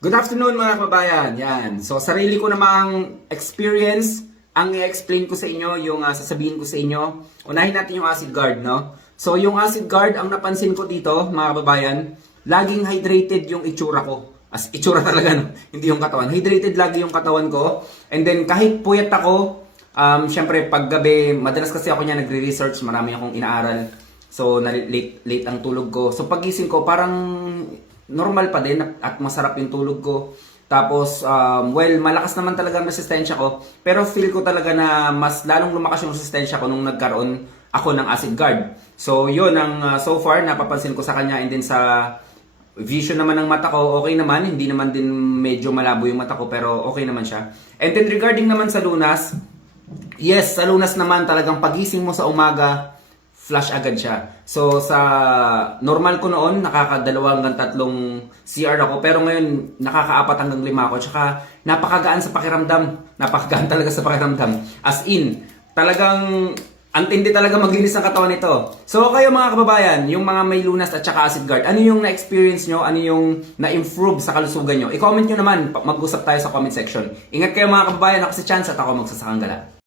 Good afternoon mga kababayan. Yan. So sarili ko namang experience ang i-explain ko sa inyo, yung sasabihin ko sa inyo. Unahin natin yung acid guard, no? So yung acid guard, ang napansin ko dito mga kababayan, laging hydrated yung itsura ko. As itsura talaga, no? Hindi yung katawan. Hydrated lagi yung katawan ko. And then kahit puyat ako, syempre paggabi, madalas kasi ako niya nagre-research, marami akong inaaral. So late ang tulog ko. So pagising ko parang normal pa din at masarap yung tulog ko. Tapos, malakas naman talaga ang resistensya ko. Pero feel ko talaga na mas lalong lumakas yung resistensya ko nung nagkaroon ako ng acid guard. So, yun ang so far napapansin ko sa kanya. And then sa vision naman ng mata ko, okay naman. Hindi naman din medyo malabo yung mata ko, pero okay naman siya. And then regarding naman sa lunas, yes, sa lunas naman talagang pagising mo sa umaga, flash agad siya. So sa normal ko noon, nakakadalawa hanggang tatlong CR ako. Pero ngayon, nakakaapat hanggang 5 ako. Tsaka napakagaan sa pakiramdam. Napakagaan talaga sa pakiramdam. As in, talagang antindi talaga maglinis ang katawan nito. So kayo mga kababayan, yung mga may lunas at saka acid guard, ano yung na-experience nyo? Ano yung na-improve sa kalusugan nyo? I-comment nyo naman. Mag-usap tayo sa comment section. Ingat kayo mga kababayan. Ako si Chance at ako magsasakang gala.